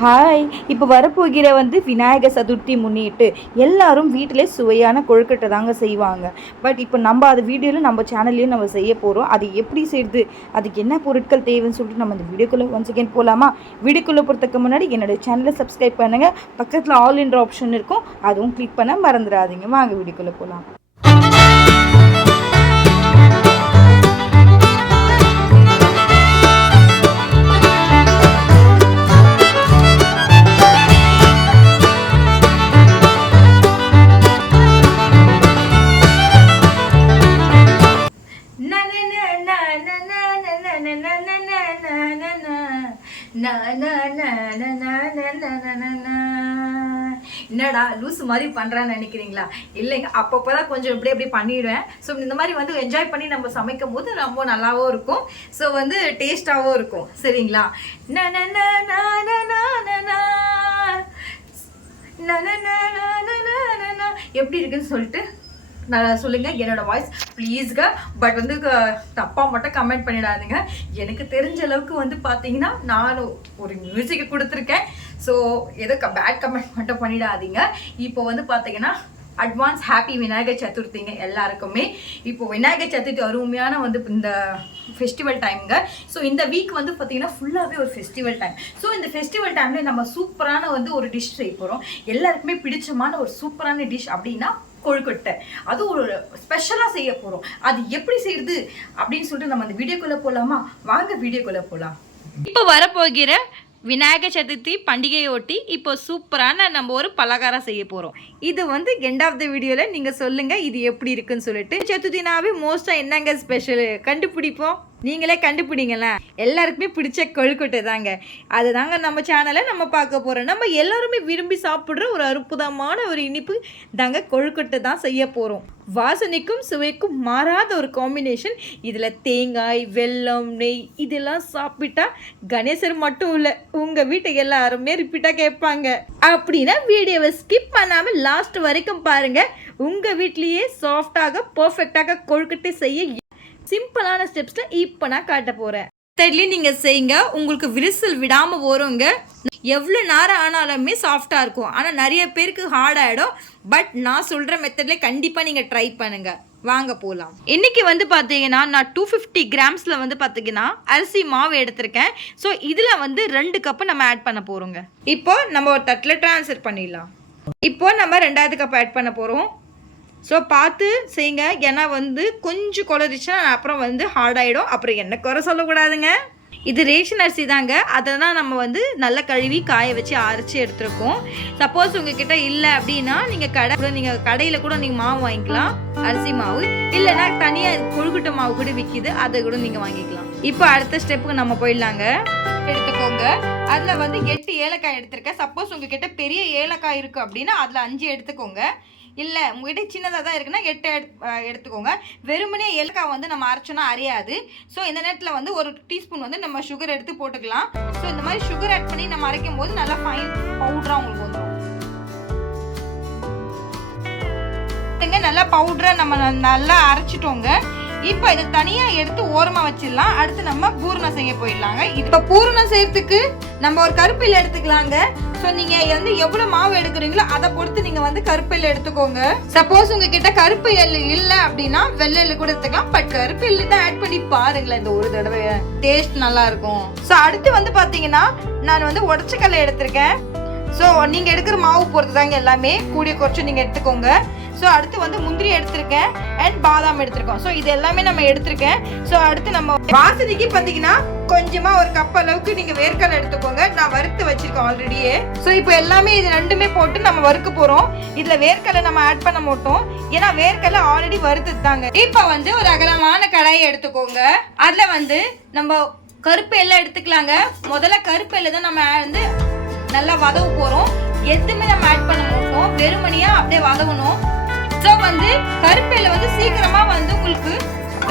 Hi இப்போ வரப்போகிற வந்து விநாயகர் சதுர்த்தி முன்னிட்டு எல்லாரும் வீட்டிலே சுவையான கொழுக்கட்டை தாங்க செய்வாங்க. பட் இப்போ நம்ம அது வீடியோவில் நம்ம சேனல்லையும் நம்ம செய்ய போகிறோம் அது எப்படி செய்யுது? அதுக்கு என்ன பொருட்கள் தேவைன்னு சொல்லிட்டு நம்ம இந்த வீடியோக்குள்ளே ஒன்ஸ் அகேன் போகலாமா வீடியோக்குள்ளே போகிறதுக்கு முன்னாடி என்னோடய சேனலை சப்ஸ்கிரைப் பண்ணுங்கள் பக்கத்தில் ஆல் என்ற ஆப்ஷன் இருக்கும். அதுவும் கிளிக் பண்ண மறந்துடாதீங்க. வாங்க வீடியோக்குள்ளே போகலாம் மாதிரி பண்ணுறான்னு நினைக்கிறீங்களா இல்லைங்க அப்பப்போ தான் கொஞ்சம் இப்படி இப்படி பண்ணிடுவேன் ஸோ இந்த மாதிரி வந்து என்ஜாய் பண்ணி நம்ம சமைக்கும் போது ரொம்ப நல்லாவும் இருக்கும் ஸோ வந்து டேஸ்ட்டாகவும் இருக்கும் சரிங்களா எப்படி இருக்குன்னு சொல்லிட்டு நான் சொல்லுங்கள் என்னோட வாய்ஸ் ப்ளீஸ்க பட் வந்து தப்பாக மட்டும் கமெண்ட் பண்ணிடாதுங்க எனக்கு தெரிஞ்ச அளவுக்கு வந்து பார்த்தீங்கன்னா நான் ஒரு மியூசிக் கொடுத்துருக்கேன் ஸோ எதோ பேட் கமெண்ட் மட்டும் பண்ணிடாதீங்க. இப்போ வந்து பார்த்தீங்கன்னா அட்வான்ஸ் ஹாப்பி விநாயகர் சதுர்த்திங்க எல்லாருக்குமே. இப்போ விநாயகர் சதுர்த்தி அருமையான வந்து இந்த ஃபெஸ்டிவல் டைம்ங்க ஸோ இந்த வீக் வந்து பார்த்தீங்கன்னா ஃபுல்லாகவே ஒரு ஃபெஸ்டிவல் டைம் ஸோ இந்த ஃபெஸ்டிவல் டைமில் நம்ம சூப்பரான வந்து ஒரு டிஷ் செய்ய போகிறோம் எல்லாருக்குமே பிடிச்சமான ஒரு சூப்பரான டிஷ் அப்படின்னா கொழுக்கட்டை. அது ஒரு ஸ்பெஷலாக செய்ய போகிறோம் அது எப்படி செய்யுது அப்படின்னு சொல்லிட்டு நம்ம அந்த வீடியோக்குள்ளே போகலாமா வாங்க வீடியோக்குள்ளே போகலாம் இப்போ வரப்போகிற விநாயகர் சதுர்த்தி பண்டிகையொட்டி இப்போ சூப்பரான நம்ம ஒரு பலகாரம் செய்ய போகிறோம் இது வந்து எண்ட் ஆஃப் த வீடியோவில் நீங்கள் சொல்லுங்கள் இது எப்படி இருக்குன்னு சொல்லிட்டு. சதுர்த்தினாவே மோஸ்ட்டாக என்னங்க ஸ்பெஷல் கண்டுபிடிப்போம். நீங்களே கண்டுபிடிங்களேன். எல்லாருக்குமே பிடிச்ச கொழுக்கட்டை தாங்க. அதுதாங்க நம்ம சேனலை நம்ம பார்க்க போகிறோம் நம்ம எல்லாருமே விரும்பி சாப்பிட்ற ஒரு அற்புதமான ஒரு இனிப்பு தாங்க கொழுக்கட்டை தான் செய்ய போகிறோம் வாசனைக்கும் சுவைக்கும் மாறாத ஒரு காம்பினேஷன் இதில் தேங்காய் வெல்லம் நெய் இதெல்லாம் சாப்பிட்டா கணேசர் மட்டும் இல்லை உங்கள் வீட்டை எல்லாருமே ரிப்பீட்டாக கேட்பாங்க. அப்படின்னா வீடியோவை ஸ்கிப் பண்ணாமல் லாஸ்ட் வரைக்கும் பாருங்கள் உங்கள் வீட்லேயே சாஃப்டாக பர்ஃபெக்டாக கொழுக்கட்டை செய்ய சிம்பிளான ஸ்டெப்ஸில் இப்போ நான் காட்ட போகிறேன் மெத்தட்லேயும் நீங்கள் செய்யுங்க. உங்களுக்கு விரிசல் விடாமல் வருங்க. எவ்வளோ நேரம் ஆனாலுமே சாஃப்டாக இருக்கும். ஆனால் நிறைய பேருக்கு ஹார்ட் ஆகிடும் பட் நான் சொல்கிற மெத்தட்லேயே கண்டிப்பாக நீங்கள் ட்ரை பண்ணுங்கள் வாங்க போகலாம் இன்றைக்கி வந்து பார்த்தீங்கன்னா நான் டூ ஃபிஃப்டி கிராம்ஸில் வந்து பார்த்தீங்கன்னா அரிசி மாவு எடுத்திருக்கேன். ஸோ இதில் வந்து ரெண்டு கப்பு நம்ம ஆட் பண்ண போகிறோங்க இப்போ நம்ம ஒரு தட்டில் ட்ரான்ஸ்ஃபர் பண்ணிடலாம். இப்போ நம்ம ரெண்டாவது கப் ஆட் பண்ண போகிறோம் ஸோ பார்த்து செய்யுங்க. ஏன்னா வந்து கொஞ்சம் குளறிச்சுன்னா அப்புறம் வந்து ஹார்ட் ஆகிடும் அப்புறம் என்ன குறை சொல்லக்கூடாதுங்க. இது ரேஷன் அரிசி தாங்க. அதை தான் நம்ம வந்து நல்லா கழுவி காய வச்சு அரைச்சி எடுத்துருக்கோம். சப்போஸ் உங்ககிட்ட இல்லை அப்படின்னா நீங்கள் கடை கூட நீங்கள் கடையில் கூட நீங்கள் மாவு வாங்கிக்கலாம். அரிசி மாவு. இல்லைன்னா தனியாக கொழுக்கட்டை மாவு கூட விற்கிது அதை கூட நீங்கள் வாங்கிக்கலாம். இப்போ அடுத்த ஸ்டெப்புக்கு நம்ம போயிடலாங்க. எடுத்துக்கோங்க. அதில் வந்து எட்டு ஏலக்காய் எடுத்திருக்கேன். சப்போஸ் உங்ககிட்ட பெரிய ஏலக்காய் இருக்குது அப்படின்னா அதில் அஞ்சு எடுத்துக்கோங்க. இல்லை உங்ககிட்ட சின்னதாக தான் இருக்குன்னா எட்டு எடுத்துக்கோங்க. வெறுமனே ஏலக்காய் வந்து நம்ம அரைச்சோன்னா அறியாது ஸோ இந்த நேரத்தில் வந்து ஒரு டீஸ்பூன் வந்து நம்ம சுகர் எடுத்து போட்டுக்கலாம். ஸோ இந்த மாதிரி சுகர் ஆட் பண்ணி நம்ம அரைக்கும் போது நல்லா ஃபைன் பவுடராக உங்களுக்கு வந்துடும் நல்லா பவுடரை நம்ம ந- நல்லா அரைச்சிட்டோங்க. இப்போ இதை தனியாக எடுத்து ஓரமாக வச்சிடலாம். அடுத்து நம்ம பூரணம் செய்ய போயிடலாங்க. இப்போ பூரணம் செய்யறதுக்கு நம்ம ஒரு கருப்பில் எடுத்துக்கலாங்க. ஸோ நீங்கள் வந்து எவ்வளோ மாவு எடுக்கிறீங்களோ அதை பொறுத்து நீங்கள் வந்து கருப்பில் எடுத்துக்கோங்க. சப்போஸ் உங்ககிட்ட கருப்பு எள்ளு இல்லை அப்படின்னா வெள்ளை எள்ளு கூட எடுத்துக்கலாம். பட் கருப்பு எள்ளு தான் ஆட் பண்ணி பாருங்களேன் இந்த ஒரு தடவை. டேஸ்ட் நல்லா இருக்கும். ஸோ அடுத்து வந்து பார்த்தீங்கன்னா நான் வந்து உடச்சக்கல்லை எடுத்திருக்கேன். ஸோ நீங்கள் எடுக்கிற மாவு பொறுத்து தாங்க எல்லாமே. கூடிய குறைச்சி நீங்கள் எடுத்துக்கோங்க. ஸோ அடுத்து வந்து முந்திரி எடுத்திருக்கேன் அண்ட் பாதாம் எடுத்திருக்கோம். ஸோ இது எல்லாமே நம்ம எடுத்திருக்கேன். ஸோ அடுத்து நம்ம வாசனைக்கு பார்த்தீங்கன்னா கொஞ்சமாக ஒரு கப் அளவுக்கு நீங்கள் வேர்க்கடலை எடுத்துக்கோங்க. நான் வறுத்து வச்சுருக்கேன் ஆல்ரெடியே ஸோ இப்போ எல்லாமே இது ரெண்டுமே போட்டு நம்ம வறுக்க போகிறோம் இதில் வேர்க்கடலை நம்ம ஆட் பண்ண மாட்டோம். ஏன்னா வேர்க்கடலை ஆல்ரெடி வறுத்து தாங்க இப்போ வந்து ஒரு அகலமான கடாயை எடுத்துக்கோங்க. அதில் வந்து நம்ம கருப்பு எல்லாம் எடுத்துக்கலாங்க. முதல்ல கருப்பு எல்லாம் தான் நம்ம வந்து நல்லா வதவ போகிறோம் எதுவுமே நம்ம ஆட் பண்ண மாட்டோம். வெறுமனியாக அப்படியே வதவணும். ஸோ வந்து கருப்பையில் வந்து சீக்கிரமாக வந்து உங்களுக்கு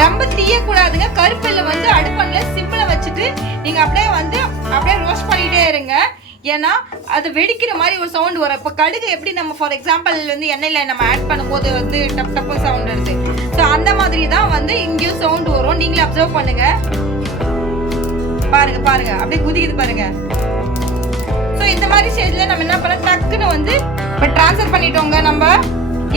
ரொம்ப தீயக்கூடாதுங்க. கருப்பையில் வந்து அடுப்பண்ணில் சிம்பிள வச்சுட்டு நீங்கள் அப்படியே வந்து அப்படியே ரோஸ்ட் பண்ணிகிட்டே இருங்க. ஏன்னா அது வெடிக்கிற மாதிரி ஒரு சவுண்ட் வரும். இப்போ கடுகு எப்படி நம்ம ஃபார் எக்ஸாம்பிள் வந்து எண்ணெயில் நம்ம ஆட் பண்ணும்போது வந்து டப் டப்பு சவுண்ட் வருது. ஸோ அந்த மாதிரி தான் வந்து இங்கேயும் சவுண்ட் வரும். நீங்களே அப்சர்வ் பண்ணுங்க. பாருங்க பாருங்க. அப்படியே குதிக்குது பாருங்க. ஸோ இந்த மாதிரி ஸ்டேஜில் நம்ம என்ன பண்ண டக்குன்னு வந்து இப்போ ட்ரான்ஸ்ஃபர் பண்ணிட்டோங்க நம்ம.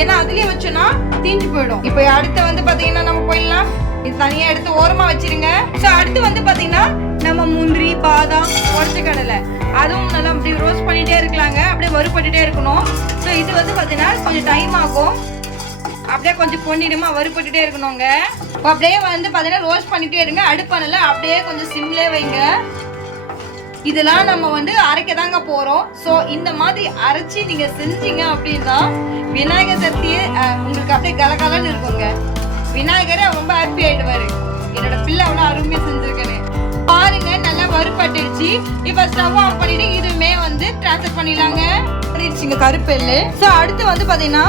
ஏன்னா அதுலயே வச்சோம்னா தீஞ்சு போயிடும். இப்போ அடுத்து வந்து பாத்தீங்கன்னா நம்ம போயிடலாம். இது தனியா எடுத்து ஓரமா வச்சிருங்க. ஸோ அடுத்து வந்து பாத்தீங்கன்னா நம்ம முந்திரி பாதாம் உடச்ச கடலை அதுவும் நல்லா அப்படி ரோஸ்ட் பண்ணிட்டே இருக்கலாங்க. அப்படியே வறுபட்டுட்டே இருக்கணும். ஸோ இது வந்து பாத்தீங்கன்னா கொஞ்சம் டைம் ஆகும். அப்படியே கொஞ்சம் பொன்னிடமா வறுபட்டுட்டே இருக்கணுங்க. அப்படியே வந்து பாத்தீங்கன்னா ரோஸ்ட் பண்ணிட்டே இருங்க. அடுப்பானல அப்படியே கொஞ்சம் சிம்லே வைங்க. இதெல்லாம் நம்ம வந்து அரைக்க தாங்க போறோம். ஸோ இந்த மாதிரி அரைச்சி நீங்க செஞ்சீங்க அப்படின்னா விநாயகர் சக்தியே உங்களுக்கு அப்படியே கலகலன்னு இருக்குங்க. விநாயகரே ரொம்ப ஹாப்பி ஆயிடுவாரு. என்னோட பிள்ளை அவ்வளோ அருமையா செஞ்சிருக்கேன்னு பாருங்க நல்லா வறுப்பட்டுடுச்சு இப்போ ஸ்டவ் ஆஃப் பண்ணிட்டு இதுவுமே வந்து ட்ரான்ஸ்ஃபர் பண்ணிடலாங்க. பண்ணிடுச்சுங்க கருப்பெல்லு ஸோ அடுத்து வந்து பார்த்தீங்கன்னா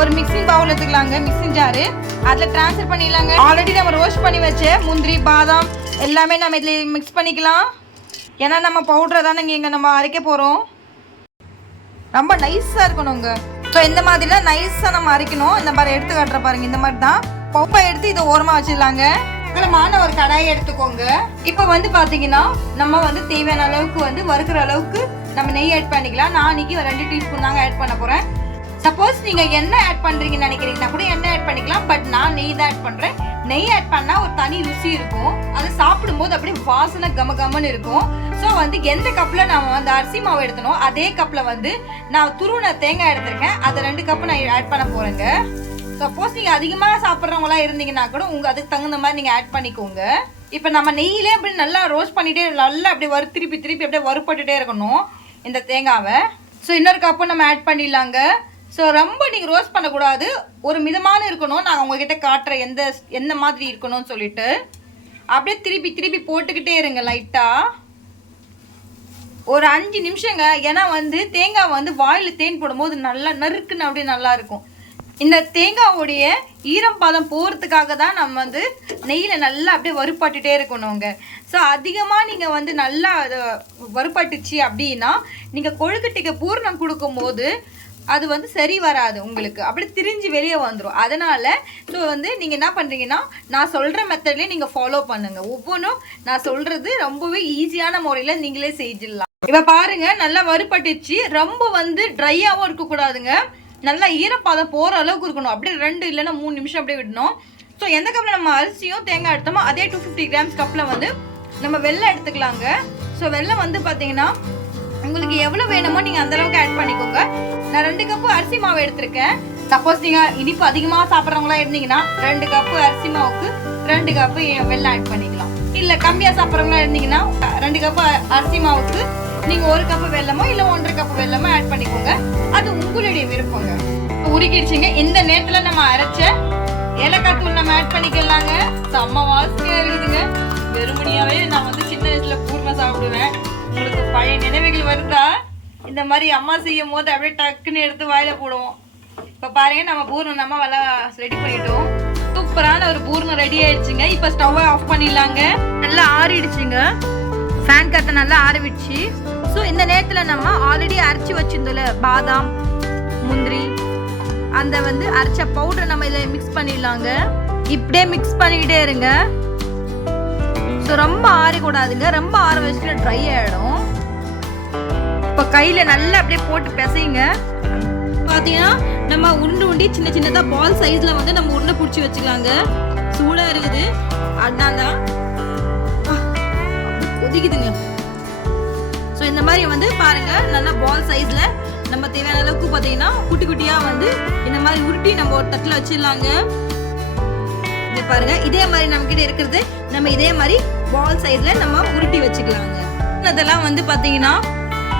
ஒரு மிக்சிங் பவுல் எடுத்துக்கலாங்க மிக்சிங் ஜாரு அதில் ட்ரான்ஸ்ஃபர் பண்ணிடலாங்க. ஆல்ரெடி நம்ம ரோஸ்ட் பண்ணி வச்ச முந்திரி பாதாம் எல்லாமே நம்ம இதில் மிக்ஸ் பண்ணிக்கலாம். ஏன்னா நம்ம பவுடரை தானே இங்கே நம்ம அரைக்க போகிறோம் ரொம்ப நைஸாக இருக்கணுங்க ஸோ இந்த மாதிரிலாம் நைஸாக நம்ம அரைக்கணும். இந்த மாதிரி எடுத்து காட்டுற பாருங்க இந்த மாதிரி தான். பப்பை எடுத்து இதை ஓரமாக வச்சிடலாங்க. அகலமான ஒரு கடாயை எடுத்துக்கோங்க. இப்போ வந்து பார்த்தீங்கன்னா நம்ம வந்து தேவையான அளவுக்கு வந்து வறுக்கிற அளவுக்கு நம்ம நெய் ஆட் பண்ணிக்கலாம். நான் ஒரு ரெண்டு டீஸ்பூன் தாங்க ஆட் பண்ண போகிறேன் சப்போஸ் நீங்க என்ன ஆட் பண்றீங்கன்னு நினைக்கிறீங்கன்னா கூட என்ன ஆட் பண்ணிக்கலாம். பட் நான் நெய் தான் ஆட் பண்றேன். நெய் ஆட் பண்ணா ஒரு தனி ருசி இருக்கும். அதை சாப்பிடும்போது அப்படியே வாசனை கம கமன்னு இருக்கும். ஸோ வந்து எந்த கப்பில் நான் வந்து அரிசி மாவு எடுத்தனோ அதே கப்பில் வந்து நான் துருவன தேங்காய் எடுத்திருக்கேன். அதை ரெண்டு கப்பு நான் ஆட் பண்ண போறேங்க. சப்போஸ் நீங்க அதிகமாக சாப்பிட்றவங்களா இருந்தீங்கன்னா கூட உங்க அதுக்கு தகுந்த மாதிரி நீங்க ஆட் பண்ணிக்கோங்க. இப்போ நம்ம நெய்யிலே அப்படி நல்லா ரோஸ்ட் பண்ணிட்டே நல்லா அப்படியே வறு திருப்பி திருப்பி அப்படியே வறுப்பட்டுட்டே இருக்கணும் இந்த தேங்காவை. ஸோ இன்னொரு கப்பு நம்ம ஆட் பண்ணிடலாங்க. ஸோ ரொம்ப நீங்கள் ரோஸ்ட் பண்ணக்கூடாது. ஒரு மிதமான இருக்கணும். நான் உங்ககிட்ட காட்டுறேன் எந்த எந்த மாதிரி இருக்கணும்னு சொல்லிட்டு. அப்படியே திருப்பி திருப்பி போட்டுக்கிட்டே இருங்க லைட்டாக ஒரு அஞ்சு நிமிஷங்க. ஏன்னா வந்து தேங்காய் வந்து வாயில் தேன் போடும்போது நல்லா நறுக்குன்னு அப்படியே நல்லா இருக்கும். இந்த தேங்காவுடைய ஈரம் பதம் போகிறதுக்காக தான் நம்ம வந்து நெய்யில் நல்லா அப்படியே வறுப்பாட்டுட்டே இருக்கணுங்க. ஸோ அதிகமாக நீங்கள் வந்து நல்லா வறுப்பாட்டுச்சு அப்படின்னா நீங்கள் கொழுக்கட்டைக்கு பூர்ணம் கொடுக்கும்போது அது வந்து சரி வராது உங்களுக்கு. அப்படியே திரிஞ்சு வெளியே வந்துடும் அதனால ஸோ வந்து நீங்கள் என்ன பண்ணுறீங்கன்னா நான் சொல்கிற மெத்தட்லேயே நீங்கள் ஃபாலோ பண்ணுங்க. ஒவ்வொன்றும் நான் சொல்கிறது ரொம்பவே ஈஸியான முறையில் நீங்களே செஞ்சிடலாம். இப்போ பாருங்க நல்லா வறுபட்டுச்சு. ரொம்ப வந்து ட்ரையாகவும் இருக்கக்கூடாதுங்க. நல்லா ஈரப்பாதம் போகிற அளவுக்கு இருக்கணும். அப்படியே ரெண்டு இல்லைன்னா மூணு நிமிஷம் அப்படியே விடணும். ஸோ எந்த கப்பில் நம்ம அரிசியும் தேங்காய் எடுத்தோமோ அதே டூ ஃபிஃப்டி கிராம்ஸ் கப்பில் வந்து நம்ம வெள்ளம் எடுத்துக்கலாங்க. ஸோ வெள்ளம் வந்து பார்த்தீங்கன்னா உங்களுக்கு எவ்வளவு வேணுமோ நீங்க அந்த அளவுக்கு ஆட் பண்ணிக்கோங்க. நான் ரெண்டு கப்பு அரிசி மாவு எடுத்திருக்கேன். சப்போஸ் நீங்க இனிப்பு அதிகமா சாப்பிட்றவங்களா இருந்தீங்கன்னா ரெண்டு கப்பு அரிசி மாவுக்கு ரெண்டு கப்பு வெள்ளம் ஆட் பண்ணிக்கலாம். இல்ல கம்மியா சாப்பிட்றவங்களா இருந்தீங்கன்னா ரெண்டு கப்பு அரிசி மாவுக்கு நீங்க ஒரு கப்பு வெள்ளமோ இல்ல ஒன்றரை கப்பு வெல்லமோ ஆட் பண்ணிக்கோங்க. அது உங்களுடைய விருப்பங்க. உருக்கிடுச்சிங்க உருக்கிடுச்சுங்க இந்த நேரத்துல நம்ம அரைச்ச ஏலக்காய் தூள் நம்ம ஆட் பண்ணிக்கலாங்க. செம்ம வாசனையா இருக்குதுங்க வெறுமணியாவே நான் வந்து சின்ன வயசுல பூர்ண சாப்பிடுவேன். உங்களுக்கு பழைய நினைவுகள் வருதா? இந்த மாதிரி அம்மா செய்யும் போது அப்படியே டக்குன்னு எடுத்து வாயில போடுவோம். இப்போ பாருங்க நம்ம பூர்ணம் நம்ம வள ரெடி பண்ணிட்டோம். சூப்பரான ஒரு பூர்ணம் ரெடி ஆயிடுச்சுங்க. இப்போ ஸ்டவ்வை ஆஃப் பண்ணிடலாங்க. நல்லா ஆறிடுச்சுங்க. ஃபேன் கத்தை நல்லா ஆறிவிடுச்சு. ஸோ இந்த நேரத்தில் நம்ம ஆல்ரெடி அரைச்சி வச்சிருந்தோம்ல பாதாம் முந்திரி அந்த வந்து அரைச்ச பவுடரை நம்ம இதில் மிக்ஸ் பண்ணிடலாங்க. இப்படியே மிக்ஸ் பண்ணிக்கிட்டே இருங்க. ரொம்ப ஆறக்கூடாதுங்க. ரொம்ப ஆற வச்சுட்டு ட்ரை ஆகிடும் இப்போ கையில் நல்லா அப்படியே போட்டு பிசைங்க பார்த்தீங்கன்னா நம்ம உருண்டு உண்டி சின்ன சின்னதாக பால் சைஸில் வந்து நம்ம உருண்டை பிடிச்சி வச்சுக்கலாங்க. சூடாக இருக்குது. அதனால கொதிக்குதுங்க. ஸோ இந்த மாதிரி வந்து பாருங்க நல்லா பால் சைஸில் நம்ம தேவையான அளவுக்கு பார்த்தீங்கன்னா குட்டி குட்டியாக வந்து இந்த மாதிரி உருட்டி நம்ம ஒரு தட்டில் வச்சிடலாங்க. பாருங்க இதே மாதிரி நம்ம கிட்ட இருக்கிறது நம்ம இதே மாதிரி பால் சைஸ்ல நம்ம உருட்டி வச்சுக்கலாங்க. அதெல்லாம் வந்து பார்த்தீங்கன்னா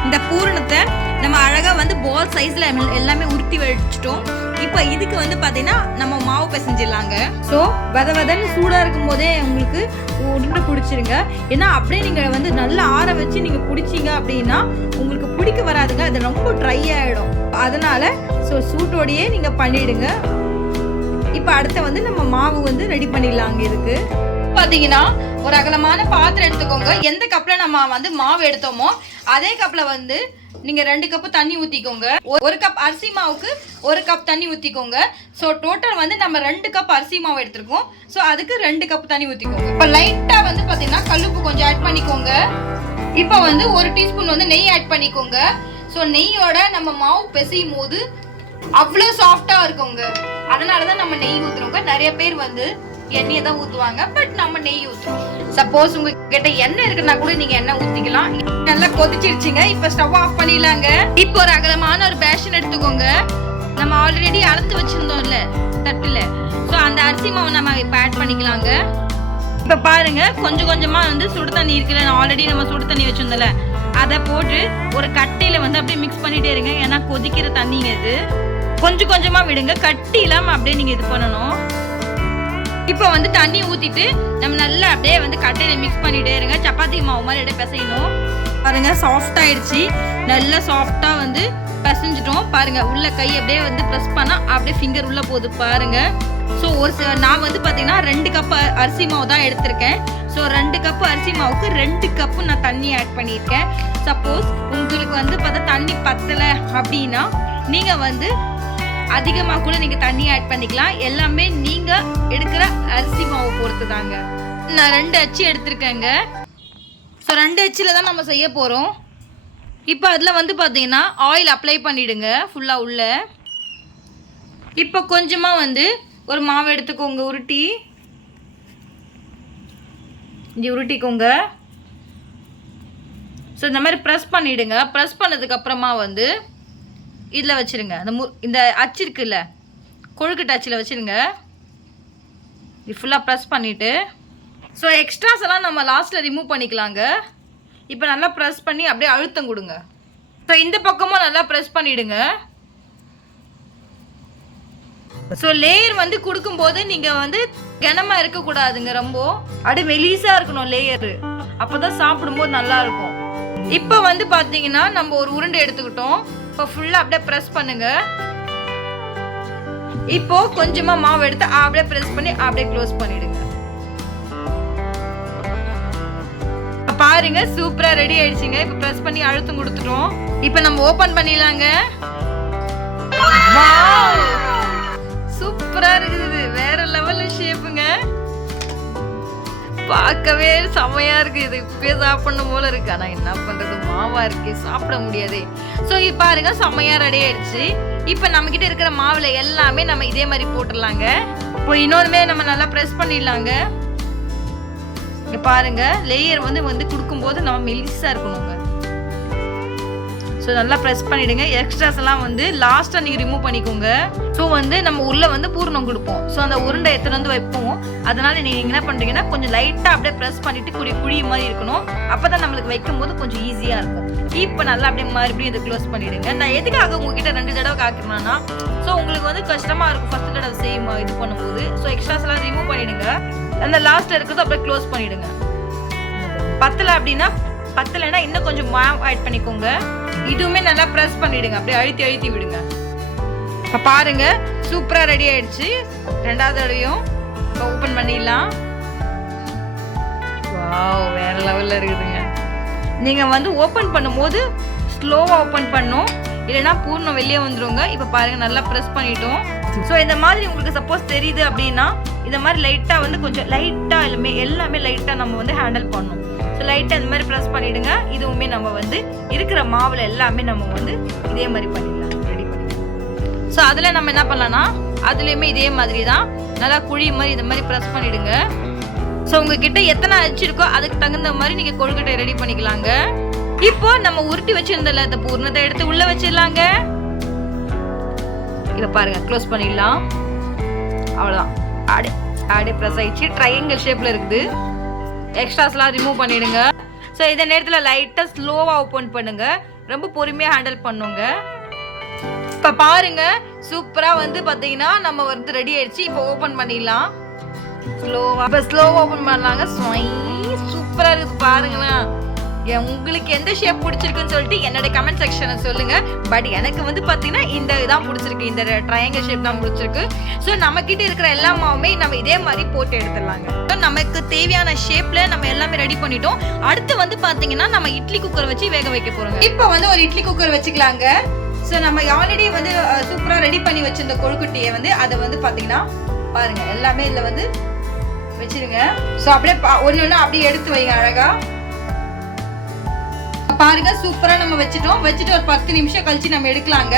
இந்த பூரணத்தை நம்ம அழகாக வந்து பால் சைஸ்ல எல்லாமே உருட்டி வச்சுட்டோம். இப்போ இதுக்கு வந்து பார்த்தீங்கன்னா நம்ம மாவு பிசைஞ்சிடலாங்க. ஸோ வத வதன்னு சூடாக இருக்கும் போதே உங்களுக்கு உருண்டை பிடிச்சிருங்க. ஏன்னா அப்படியே நீங்கள் வந்து நல்லா ஆற வச்சு நீங்கள் பிடிச்சிங்க அப்படின்னா உங்களுக்கு பிடிக்க வராதுங்க. அது ரொம்ப ட்ரை ஆகிடும் அதனால ஸோ சூட்டோடையே நீங்கள் பண்ணிவிடுங்க இப்போ அடுத்த வந்து நம்ம மாவு வந்து ரெடி பண்ணிடலாங்க இதுக்கு. பார்த்தீங்கன்னா ஒரு அகலமான பாத்திரம் எடுத்துக்கோங்க. எந்த கப்பில் நம்ம வந்து மாவு எடுத்தோமோ அதே கப்பில் வந்து நீங்க ரெண்டு கப்பு தண்ணி ஊற்றிக்கோங்க ஒரு கப் அரிசி மாவுக்கு ஒரு கப் தண்ணி ஊற்றிக்கோங்க ஸோ டோட்டல் வந்து நம்ம ரெண்டு கப் அரிசி மாவு எடுத்திருக்கோம். ஸோ அதுக்கு ரெண்டு கப் தண்ணி ஊற்றிக்கோங்க இப்போ லைட்டா வந்து பாத்தீங்கன்னா கல்லுப்பு கொஞ்சம் ஆட் பண்ணிக்கோங்க. இப்போ வந்து ஒரு டீஸ்பூன் வந்து நெய் ஆட் பண்ணிக்கோங்க. ஸோ நெய்யோட நம்ம மாவு பிசையும் போது அவ்வளோ சாஃப்டா இருக்குங்க. அதனால தான் நம்ம நெய் ஊத்துறோங்க. நிறைய பேர் வந்து எண்ணெயை தான் ஊத்துவாங்க பட் நம்ம நெய் ஊற்றுவோம் சப்போஸ் உங்ககிட்ட எண்ணெய் இருக்குன்னா கூட நீங்க எண்ணெய் ஊத்திக்கலாம். நல்லா கொதிச்சிருச்சுங்க இப்போ ஸ்டவ் ஆஃப் பண்ணிடலாங்க. இப்போ ஒரு அகலமான ஒரு பேஷன் எடுத்துக்கோங்க. நம்ம ஆல்ரெடி அளந்து வச்சிருந்தோம்ல தட்டுல. ஸோ அந்த அரிசி மாவை நம்ம இப்போ ஆட் பண்ணிக்கலாங்க. இப்போ பாருங்க கொஞ்சம் கொஞ்சமா வந்து சுடு தண்ணி இருக்குல்ல ஆல்ரெடி நம்ம சுடு தண்ணி வச்சிருந்தோம்ல அதை போட்டு ஒரு கட்டையில வந்து அப்படியே மிக்ஸ் பண்ணிட்டே இருங்க. ஏன்னா கொதிக்கிற தண்ணிங்க இது. கொஞ்சம் கொஞ்சமா விடுங்க. கட்டி இல்லாம அப்படியே நீங்க இது பண்ணணும். இப்போ வந்து தண்ணி ஊத்திட்டு நம்ம நல்லா அப்படியே வந்து கட்டையில மிக்ஸ் பண்ணிட்டே இருங்க. சப்பாத்தி மாவு மாதிரி அப்படியே பிசையணும். பாருங்க சாஃப்ட் ஆயிடுச்சு. நல்லா சாஃப்டா வந்து பிசைஞ்சிட்டோம். பாருங்க உள்ள கை அப்படியே வந்து ப்ரெஸ் பண்ணா அப்படியே ஃபிங்கர் உள்ள போகுது பாருங்க. ஸோ ஒரு சில நான் வந்து பார்த்தீங்கன்னா ரெண்டு கப் அரிசி மாவு தான் எடுத்திருக்கேன். ஸோ ரெண்டு கப் அரிசி மாவுக்கு ரெண்டு கப்பு நான் தண்ணி ஆட் பண்ணியிருக்கேன். சப்போஸ் உங்களுக்கு வந்து பார்த்தா தண்ணி பத்தலை அப்படின்னா நீங்கள் வந்து அதிகமாக கூட நீங்கள் தண்ணி ஆட் பண்ணிக்கலாம். எல்லாமே நீங்கள் எடுக்கிற அரிசி மாவு பொறுத்து தாங்க நான் ரெண்டு அச்சு எடுத்திருக்கேங்க. ஸோ ரெண்டு அச்சில் தான் நம்ம செய்ய போகிறோம் இப்போ அதில் வந்து பார்த்தீங்கன்னா ஆயில் அப்ளை பண்ணிவிடுங்க ஃபுல்லாக உள்ள. இப்போ கொஞ்சமாக வந்து ஒரு மாவு எடுத்துக்கோங்க உருட்டி. இங்கே உருட்டிக்கோங்க. ஸோ இந்த மாதிரி ப்ரெஸ் பண்ணிவிடுங்க ப்ரெஸ் பண்ணதுக்கப்புறமா வந்து இதில் வச்சுருங்க. அந்த மு இந்த அச்சு இருக்குல்ல கொழுக்கட்டை அச்சில் வச்சுருங்க. இது ஃபுல்லாக ப்ரெஸ் பண்ணிவிட்டு ஸோ எக்ஸ்ட்ராஸ் எல்லாம் நம்ம லாஸ்ட்டில் ரிமூவ் பண்ணிக்கலாங்க. இப்போ நல்லா ப்ரெஸ் பண்ணி அப்படியே அழுத்தம் கொடுங்க. ஸோ இந்த பக்கமும் நல்லா ப்ரெஸ் பண்ணிவிடுங்க ஸோ லேயர் வந்து கொடுக்கும்போது நீங்கள் வந்து கனமாக இருக்கக்கூடாதுங்க ரொம்ப. அப்படியே மெலிசாக இருக்கணும் லேயர் அப்பதான் சாப்பிடும்போது நல்லா இருக்கும். இப்போ வந்து பார்த்தீங்கன்னா நம்ம ஒரு உருண்டை எடுத்துக்கிட்டோம். இப்போ ஃபுல்லாக அப்படியே ப்ரெஸ் பண்ணுங்க. இப்போ கொஞ்சமா மாவு எடுத்து அப்படியே ப்ரெஸ் பண்ணி அப்படியே க்ளோஸ் பண்ணிடுங்க. பாருங்க சூப்பரா ரெடி ஆயிடுச்சுங்க. இப்போ ப்ரெஸ் பண்ணி அழுத்தம் கொடுத்துட்டோம். இப்போ நம்ம ஓபன் பண்ணிடலாங்க. சூப்பரா இருக்குது. வேற லெவல்ல ஷேப்புங்க பார்க்கவே செமையாக இருக்குது இது இப்பயே சாப்பிடணும் போல இருக்கு. ஆனால் என்ன பண்ணுறது மாவாக இருக்கு சாப்பிட முடியாது. ஸோ இப்போ பாருங்க செமையாக ரெடி ஆயிடுச்சு. இப்போ நம்மக்கிட்ட இருக்கிற மாவில் எல்லாமே நம்ம இதே மாதிரி போட்டுடலாங்க. இப்போ இன்னொருமே நம்ம நல்லா ப்ரெஸ் பண்ணிடலாங்க. இங்க பாருங்க லேயர் வந்து வந்து கொடுக்கும்போது நம்ம மெலிசாக இருக்கணுங்க. ஸோ நல்லா ப்ரெஸ் பண்ணிவிடுங்க எக்ஸ்ட்ராஸ் எல்லாம் வந்து லாஸ்ட்டாக நீங்கள் ரிமூவ் பண்ணிக்கோங்க. ஸோ வந்து நம்ம உள்ளே வந்து பூரணம் கொடுப்போம். ஸோ அந்த உருண்டை எடுத்துட்டு வந்து வைப்போம். அதனால் நீங்கள் என்ன பண்ணுறீங்கன்னா கொஞ்சம் லைட்டாக அப்படியே ப்ரெஸ் பண்ணிவிட்டு குழி குழி மாதிரி இருக்கணும். அப்போ தான் நம்மளுக்கு வைக்கும்போது கொஞ்சம் ஈஸியாக இருக்கும். இப்போ நல்லா அப்படியே மறுபடியும் இதை க்ளோஸ் பண்ணிவிடுங்க நான் எதுக்காக உங்ககிட்ட ரெண்டு தடவை காக்கணும்னா ஸோ உங்களுக்கு வந்து கஷ்டமாக இருக்கும் ஃபஸ்ட் தடவை செய்யும் இது பண்ணும்போது. ஸோ எக்ஸ்ட்ராஸ் எல்லாம் ரிமூவ் பண்ணிடுங்க. அந்த லாஸ்ட் இருக்கிறது அப்படியே க்ளோஸ் பண்ணிவிடுங்க பத்தலை அப்படின்னா பத்தலைன்னா இன்னும் கொஞ்சம் மாவு ஆட் பண்ணிக்கோங்க. இதுவுமே நல்லா ப்ரெஸ் பண்ணிடுங்க. அப்படியே அழுத்தி அழுத்தி விடுங்க. இப்போ பாருங்க சூப்பராக ரெடி ஆயிடுச்சு. ரெண்டாவது தடவையும் இப்போ ஓப்பன் பண்ணிடலாம். வாவ் வேற லெவலில் இருக்குதுங்க. நீங்கள் வந்து ஓப்பன் பண்ணும்போது ஸ்லோவாக ஓப்பன் பண்ணும். இல்லைன்னா பூர்ணம் வெளியே வந்துருங்க. இப்போ பாருங்க நல்லா ப்ரெஸ் பண்ணிட்டோம். ஸோ இந்த மாதிரி உங்களுக்கு சப்போஸ் தெரியுது அப்படின்னா இந்த மாதிரி லைட்டாக வந்து கொஞ்சம் லைட்டாக எல்லாமே எல்லாமே லைட்டாக நம்ம வந்து ஹேண்டில் பண்ணணும். ஸோ லைட்டாக இந்த மாதிரி ப்ரெஸ் பண்ணிடுங்க. இதுவுமே நம்ம வந்து இருக்கிற மாவில் எல்லாமே நம்ம வந்து இதே மாதிரி பண்ணிடலாம். ரெடி பண்ணிடலாம் ஸோ அதில் நம்ம என்ன பண்ணலாம்னா அதுலேயுமே இதே மாதிரி தான் நல்லா குழி மாதிரி இந்த மாதிரி ப்ரெஸ் பண்ணிவிடுங்க ஸோ உங்ககிட்ட எத்தனை அச்சு இருக்கோ அதுக்கு தகுந்த மாதிரி நீங்கள் கொழுக்கட்டை ரெடி பண்ணிக்கலாங்க. இப்போ நம்ம உருட்டி வச்சிருந்தல இந்த பூர்ணத்தை எடுத்து உள்ளே வச்சிடலாங்க. இதை பாருங்க க்ளோஸ் பண்ணிடலாம். அவ்வளோதான் அப்படியே அப்படியே ப்ரெஸ் ஆயிடுச்சு. ட்ரையாங்கிள் ஷேப்பில் இருக்குது. எக்ஸ்ட்ராஸ்லாம் ரிமூவ் பண்ணிடுங்க. ஸோ இந்த நேரத்தில் லைட்டாக ஸ்லோவாக ஓப்பன் பண்ணுங்க. ரொம்ப பொறுமையாக ஹேண்டில் பண்ணுங்க. இப்போ பாருங்க சூப்பராக வந்து பார்த்தீங்கன்னா நம்ம வந்து ரெடி ஆயிடுச்சு. இப்போ ஓப்பன் பண்ணிடலாம். ஸ்லோவாக இப்போ ஸ்லோவாக ஓப்பன் பண்ணலாங்க. சூப்பராக இருக்குது பாருங்களேன். உங்களுக்கு எந்த ஷேப் பிடிச்சிருக்குன்னு சொல்லிட்டு என்னோட கமெண்ட் செக்ஷனை சொல்லுங்க. பட் எனக்கு வந்து பார்த்தீங்கன்னா இந்த இதான் பிடிச்சிருக்கு. இந்த ட்ரையாங்கிள் ஷேப் தான் பிடிச்சிருக்கு. ஸோ நம்ம கிட்ட இருக்கிற எல்லா மாவுமே நம்ம இதே மாதிரி போட்டு எடுத்துடலாங்க. ஸோ நமக்கு தேவையான ஷேப்ல நம்ம எல்லாமே ரெடி பண்ணிட்டோம். அடுத்து வந்து பார்த்தீங்கன்னா நம்ம இட்லி குக்கர் வச்சு வேக வைக்க போறோம் இப்போ வந்து ஒரு இட்லி குக்கர் வச்சுக்கலாங்க. ஸோ நம்ம ஆல்ரெடி வந்து சூப்பராக ரெடி பண்ணி வச்சிருந்த கொழுக்குட்டியை வந்து அதை வந்து பார்த்தீங்கன்னா பாருங்க. எல்லாமே இதில் வந்து வச்சிருங்க. ஸோ அப்படியே ஒன்று ஒன்று அப்படியே எடுத்து வைங்க அழகாக பாருங்க சூப்பரா நம்ம வச்சுட்டோம். வச்சுட்டு ஒரு பத்து நிமிஷம் கழிச்சு நம்ம எடுக்கலாங்க.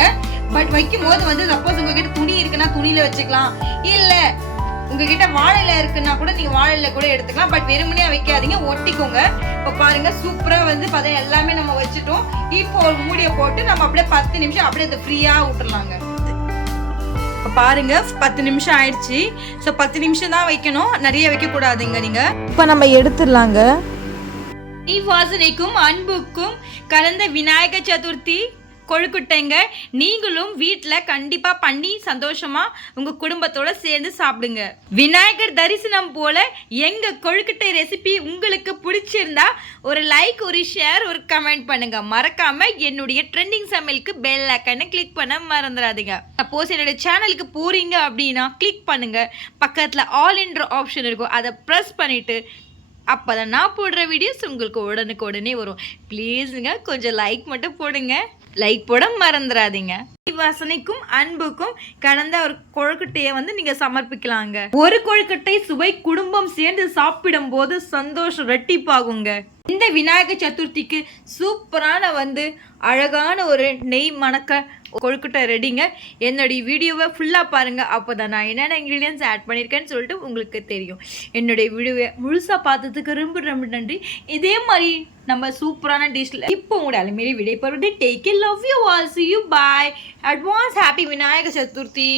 பட் வைக்கும் போது வந்து சப்போஸ் உங்ககிட்ட துணி இருக்குன்னா துணியில வச்சுக்கலாம். இல்ல உங்ககிட்ட வாழையில இருக்குன்னா கூட நீங்க வாழையில கூட எடுத்துக்கலாம். பட் வெறுமனே வைக்காதீங்க ஒட்டிக்கோங்க. இப்போ பாருங்க சூப்பரா வந்து பார்த்தா எல்லாமே நம்ம வச்சுட்டோம். இப்போ ஒரு மூடியை போட்டு நம்ம அப்படியே பத்து நிமிஷம் அப்படியே அதை ஃப்ரீயா விட்டுறலாங்க இப்போ பாருங்க பத்து நிமிஷம் ஆயிடுச்சு. ஸோ பத்து நிமிஷம் தான் வைக்கணும். நிறைய வைக்க கூடாதுங்க நீங்க. இப்போ நம்ம எடுத்துடலாங்க. வாசனைக்கும் அன்புக்கும் கலந்த விநாயகர் சதுர்த்தி கொழுக்கட்டைங்க. நீங்களும் வீட்டில் கண்டிப்பாக பண்ணி சந்தோஷமாக உங்கள் குடும்பத்தோடு சேர்ந்து சாப்பிடுங்க. விநாயகர் தரிசனம் போல் எங்கள் கொழுக்கட்டை ரெசிபி உங்களுக்கு பிடிச்சிருந்தா ஒரு லைக் ஒரு ஷேர் ஒரு கமெண்ட் பண்ணுங்கள் மறக்காமல் என்னுடைய ட்ரெண்டிங் சமையலுக்கு பெல் ஐக்கனை கிளிக் பண்ண மறந்துடாதீங்க. சப்போஸ் என்னுடைய சேனலுக்கு போகிறீங்க அப்படின்னா கிளிக் பண்ணுங்கள் பக்கத்தில் ஆல் என்ற ஆப்ஷன் இருக்கும். அதை ப்ரெஸ் பண்ணிவிட்டு அப்போ தான் நான் போடுற வீடியோஸ் உங்களுக்கு உடனுக்கு உடனே வரும். ப்ளீஸுங்க கொஞ்சம் லைக் மட்டும் போடுங்க. லைக் போட மறந்துடாதீங்க வாசனைக்கும் அன்புக்கும் கடந்த ஒரு கொழுக்கட்டையை வந்து நீங்க சமர்ப்பிக்கலாங்க. ஒரு கொழுக்கட்டை சுவை குடும்பம் சேர்ந்து சாப்பிடும் போது சந்தோஷம் ரெட்டிப்பாகுங்க இந்த விநாயகர் சதுர்த்திக்கு சூப்பரான வந்து அழகான ஒரு நெய் மணக்க கொழுக்கட்டை ரெடிங்க. என்னுடைய வீடியோவை ஃபுல்லாக பாருங்கள் அப்போ தான் நான் என்னென்ன இன்க்ரீடியன்ஸ் ஆட் பண்ணியிருக்கேன்னு சொல்லிட்டு உங்களுக்கு தெரியும். என்னுடைய வீடியோவை முழுசாக பார்த்ததுக்கு ரொம்ப ரொம்ப நன்றி. இதே மாதிரி நம்ம சூப்பரான டிஷ்ல இப்போ உங்களோட அலுமையிலே விடைபெறுவது take will love you all see you bye advance happy Vinayagar Chaturthi